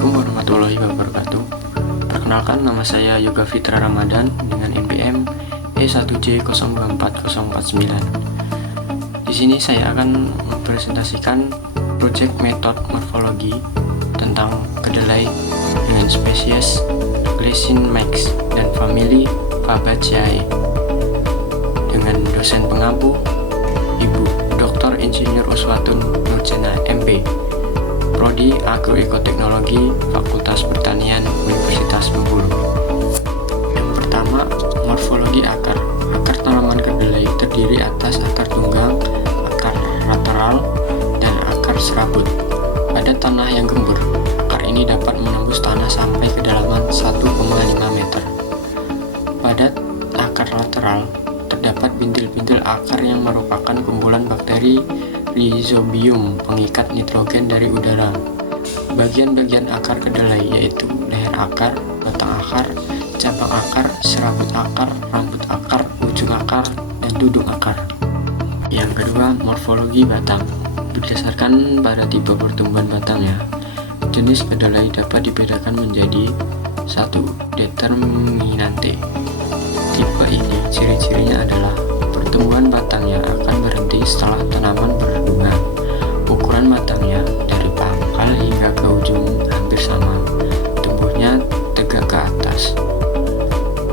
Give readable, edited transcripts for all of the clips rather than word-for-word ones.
Assalamualaikum warahmatullahi wabarakatuh. Perkenalkan, nama saya Yoga Fitra Ramadan dengan NPM E1J024049. Di sini saya akan mempresentasikan proyek metode morfologi tentang kedelai dengan spesies Glycine max dan famili Fabaceae dengan dosen pengampu Ibu Dr. Insinyur Uswatun Nurjana MP, Prodi Agroekoteknologi Fakultas Pertanian Universitas Bengkulu. Yang pertama, morfologi akar. Akar tanaman kedelai terdiri atas akar tunggang, akar lateral, dan akar serabut. Pada tanah yang gembur, akar ini dapat menembus tanah sampai kedalaman 1,5 meter. Pada akar lateral, terdapat bintil-bintil akar yang merupakan kumpulan bakteri Rhizobium pengikat nitrogen dari udara. Bagian-bagian akar kedelai yaitu leher akar, batang akar, cabang akar, serabut akar, rambut akar, ujung akar, dan duduk akar. Yang kedua, morfologi batang. Berdasarkan pada tipe pertumbuhan batangnya, jenis kedelai dapat dibedakan menjadi 1. Determinante. Tipe ini ciri-cirinya adalah pertumbuhan batangnya akan berhenti setelah tanaman berbunga. Ukuran batangnya dari pangkal hingga ke ujung hampir sama. Tumbuhnya tegak ke atas.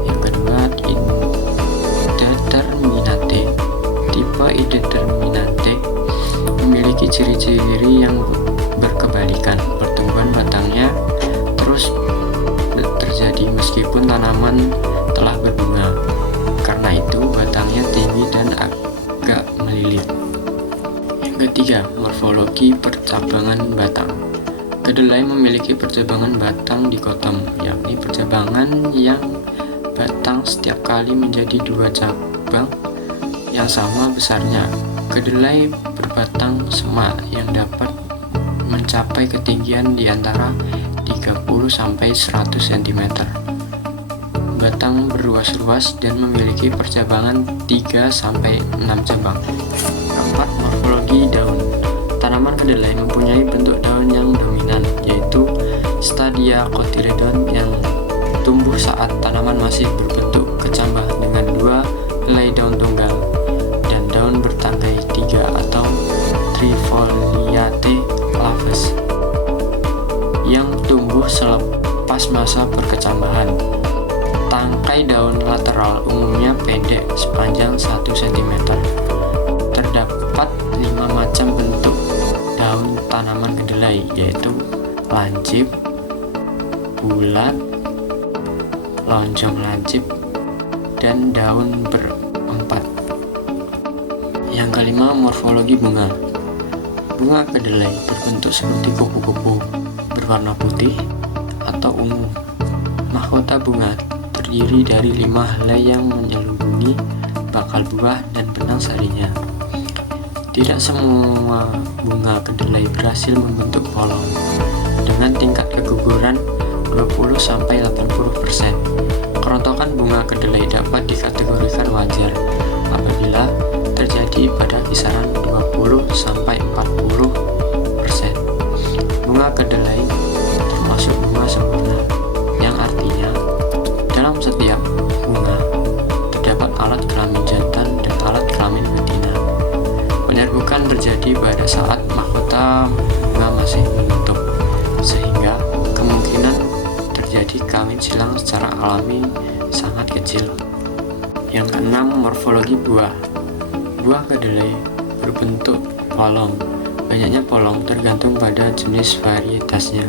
Yang kedua, indeterminate. Tipe indeterminate memiliki ciri-ciri yang berkebalikan. Pertumbuhan batangnya terus terjadi meskipun tanaman telah berbunga. Karena itu batangnya tinggi dan agak melilit. Yang ketiga, morfologi percabangan batang. Kedelai memiliki percabangan batang dikotom, yakni percabangan yang batang setiap kali menjadi 2 cabang yang sama besarnya. Kedelai berbatang semak yang dapat mencapai ketinggian di antara 30-100 cm. Batang berruas-ruas dan memiliki percabangan 3-6 cabang. Keempat, morfologi daun. Tanaman kedelai mempunyai bentuk daun yang dominan, yaitu stadia cotyledon yang tumbuh saat tanaman masih berbentuk kecambah dengan 2 helai daun tunggal dan daun bertangkai 3 atau trifoliate laves yang tumbuh selepas masa perkecambahan. Tangkai daun lateral umumnya pendek sepanjang 1 cm. Terdapat 5 macam bentuk daun tanaman kedelai, yaitu lancip, bulat, lonjong lancip, dan daun berempat. Yang kelima, morfologi bunga. Bunga kedelai berbentuk seperti kupu-kupu, berwarna putih atau ungu. Mahkota bunga terdiri dari 5 helai yang menyelubungi bakal buah dan benang sarinya. Tidak semua bunga kedelai berhasil membentuk polong dengan tingkat keguguran 20-80%. Kerontokan bunga kedelai dapat dikategorikan wajar apabila terjadi pada kisaran 20-40%. Bunga kedelai termasuk bunga sempurna, yang artinya dalam setiap bunga terdapat alat kelamin jantan dan alat kelamin betina. Penyerbukan terjadi pada saat mahkota bunga masih membentuk, sehingga kemungkinan terjadi kawin silang secara alami sangat kecil. Yang keenam, morfologi buah. Buah kedelai berbentuk polong. Banyaknya polong tergantung pada jenis varietasnya.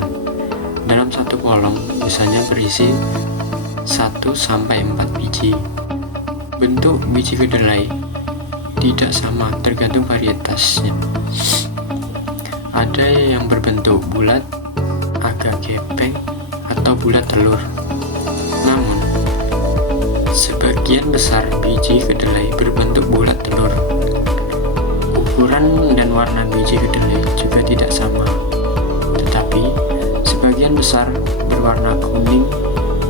Dalam satu polong biasanya berisi 1-4 biji. Bentuk biji kedelai tidak sama tergantung varietasnya. Ada yang berbentuk bulat, agak gepeng, atau bulat telur. Namun, sebagian besar biji kedelai berbentuk bulat telur. Ukuran dan warna biji kedelai juga tidak sama, tetapi sebagian besar berwarna kuning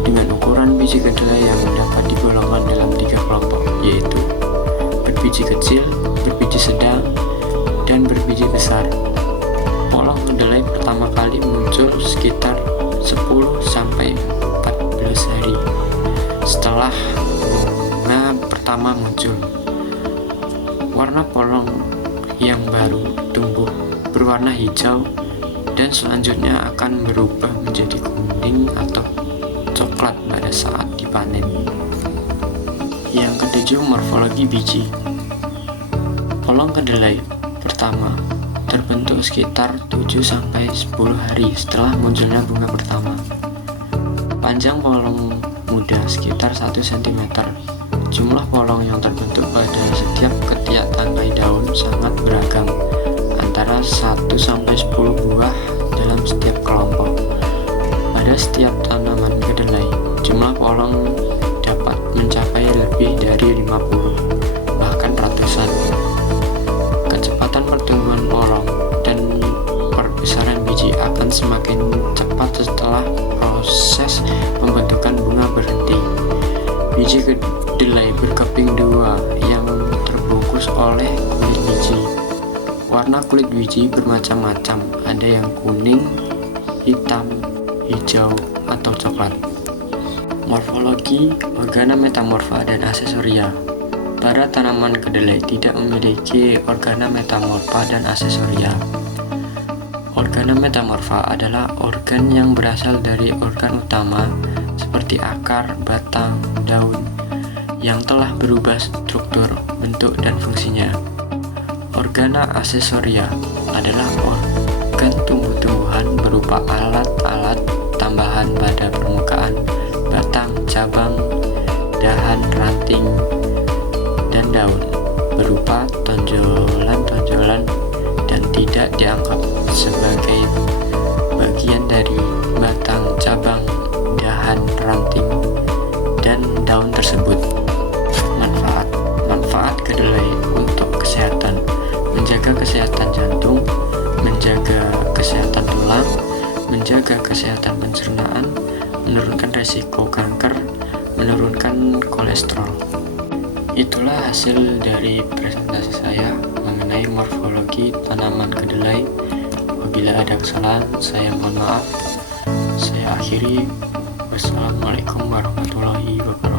dengan ukuran biji kedelai yang dapat digolongkan dalam 3 kelompok, yaitu berbiji kecil, berbiji sedang, dan berbiji besar. Polong kedelai pertama kali muncul sekitar 10-14 hari setelah bunga pertama muncul. Warna polong yang baru tumbuh berwarna hijau dan selanjutnya akan berubah menjadi kuning atau coklat pada saat dipanen. Yang ketujuh, morfologi biji. Polong kedelai pertama terbentuk sekitar 7-10 hari setelah munculnya bunga pertama. Panjang polong muda sekitar 1 cm. Jumlah polong yang terbentuk pada setiap ketiak tangkai daun sangat beragam, antara 1-10 buah dalam setiap kelompok. Pada setiap tanaman kedelai, jumlah polong dapat mencapai lebih dari 50, bahkan ratusan. Kecepatan pertumbuhan polong dan perbesaran biji akan semakin cepat setelah proses pembentukan bunga berhenti. Biji kedelai berkeping dua yang terbungkus oleh kulit biji. Warna kulit biji bermacam-macam, ada yang kuning, hitam, hijau, atau coklat. Morfologi, organa metamorfa, dan aksesoria. Para tanaman kedelai tidak memiliki organa metamorfa dan aksesoria. Organa metamorfa adalah organ yang berasal dari organ utama seperti akar, batang, daun yang telah berubah struktur, bentuk, dan fungsinya. Organa aksesoria adalah organ tumbuh-tumbuhan berupa alat-alat tambahan pada permukaan batang, cabang, dahan, ranting, dan daun berupa tonjolan-tonjolan dan tidak dianggap sebagai bagian dari batang, cabang, dahan, ranting, dan daun tersebut. Manfaat kedelai untuk kesehatan: menjaga kesehatan jantung, menjaga kesehatan tulang, menjaga kesehatan pencernaan, menurunkan risiko kanker, menurunkan kolesterol. Itulah hasil dari presentasi saya mengenai morfologi tanaman kedelai. Apabila ada kesalahan, saya mohon maaf. Saya akhiri. Wassalamualaikum warahmatullahi wabarakatuh.